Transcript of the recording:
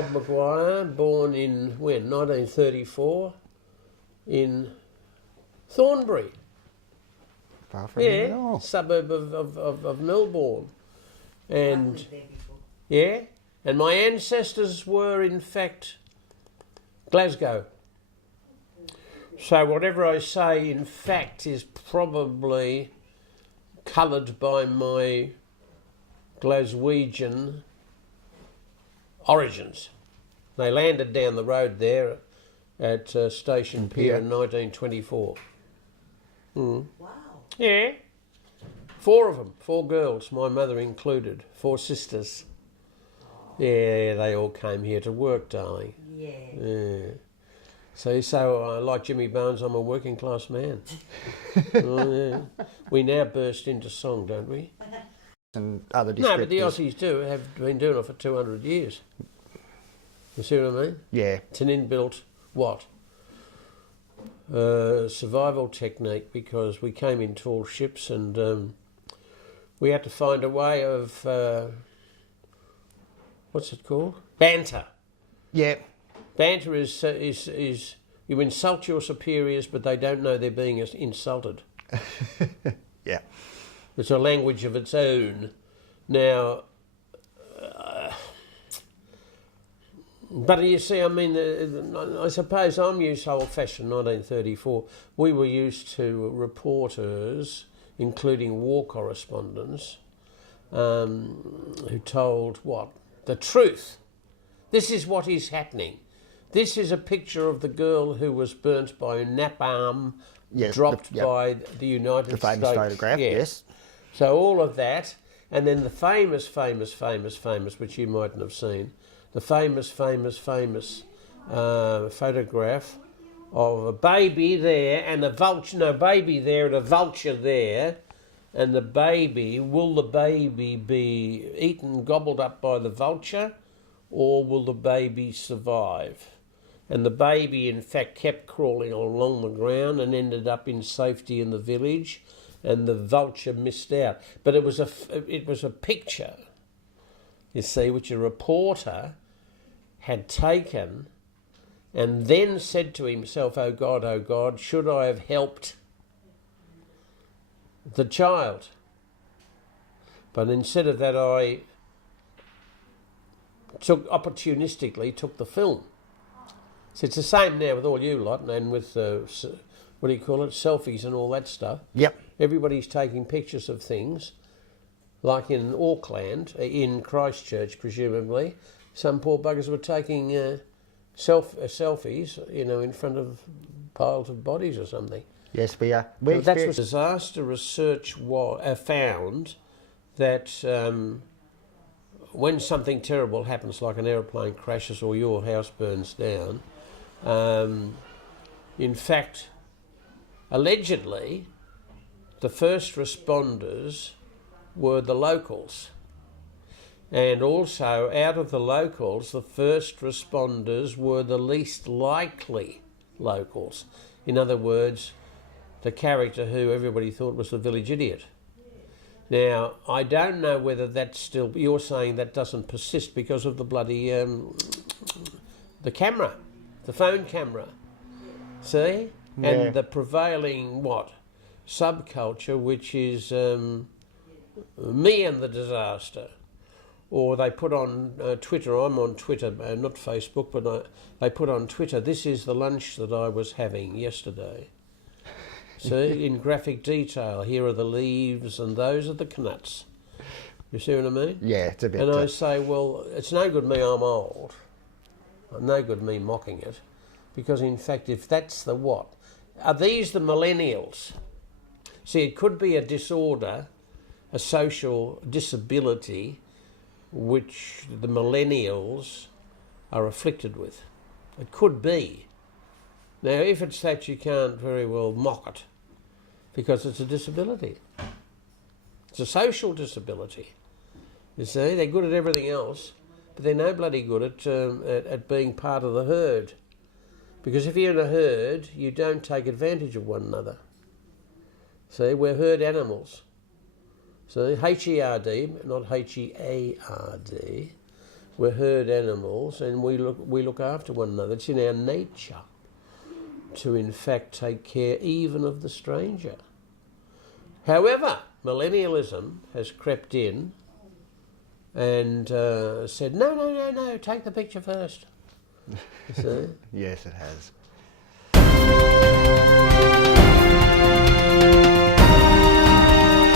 Bob Maguire, born in, 1934, in Thornbury. Far from here at all. Suburb of Melbourne. And, yeah, and my ancestors were, in fact, Glasgow. So whatever I say, in fact, is probably coloured by my Glaswegian origins. They landed down the road there at Station Pier in 1924. Mm. Wow. Yeah. 4 of them, 4 girls, my mother included, 4 sisters. Yeah, they all came here to work, darling. Yeah. So like Jimmy Barnes, I'm a working class man. Oh, yeah. We now burst into song, don't we? And other descriptors. No, but the Aussies have been doing it for 200 years. You see what I mean? Yeah. It's an inbuilt what? Survival technique, because we came in tall ships and we had to find a way of, what's it called? Banter. Yeah. Banter is you insult your superiors, but they don't know they're being insulted. Yeah. It's a language of its own. Now, but you see, I mean, I suppose I'm used to old-fashioned 1934. We were used to reporters, including war correspondents, who told what? The truth. This is what is happening. This is a picture of the girl who was burnt by napalm, dropped by the United States. The famous photograph, yes. So all of that, and then the famous, which you mightn't have seen, the famous photograph of a baby there and a vulture, baby there and a vulture there, and the baby, will the baby be eaten, gobbled up by the vulture, or will the baby survive? And the baby, in fact, kept crawling along the ground and ended up in safety in the village, and the vulture missed out. But it was a picture, you see, which a reporter had taken and then said to himself, oh God, should I have helped the child? But instead of that, I opportunistically took the film. So it's the same now with all you lot and with, what do you call it, selfies and all that stuff. Yep. Everybody's taking pictures of things, like in Auckland, in Christchurch presumably, some poor buggers were taking selfies, in front of piles of bodies or something. Yes, we are. That's what disaster research found, that when something terrible happens, like an aeroplane crashes or your house burns down, in fact, allegedly, the first responders were the locals. And also, out of the locals, the first responders were the least likely locals. In other words, the character who everybody thought was the village idiot. Now, I don't know whether that's still... You're saying that doesn't persist because of the bloody... the camera, the phone camera. See? Yeah. And the prevailing, subculture, which is me and the disaster. Or they put on Twitter, I'm on Twitter, not Facebook, but they put on Twitter, this is the lunch that I was having yesterday. See, in graphic detail, here are the leaves and those are the knuts. You see what I mean? Yeah, it's a bit... And I say, well, it's no good me, I'm old. No good me mocking it. Because in fact, if that's the what, are these the millennials? See, it could be a disorder, a social disability, which the millennials are afflicted with. It could be. Now, if it's that, you can't very well mock it, because it's a disability. It's a social disability. You see, they're good at everything else, but they're no bloody good at being part of the herd. Because if you're in a herd, you don't take advantage of one another. See, we're herd animals. So H-E-R-D, not H-E-A-R-D. We're herd animals, and we look after one another. It's in our nature to, in fact, take care even of the stranger. However, millennialism has crept in and said, no, take the picture first. You see? Yes, it has.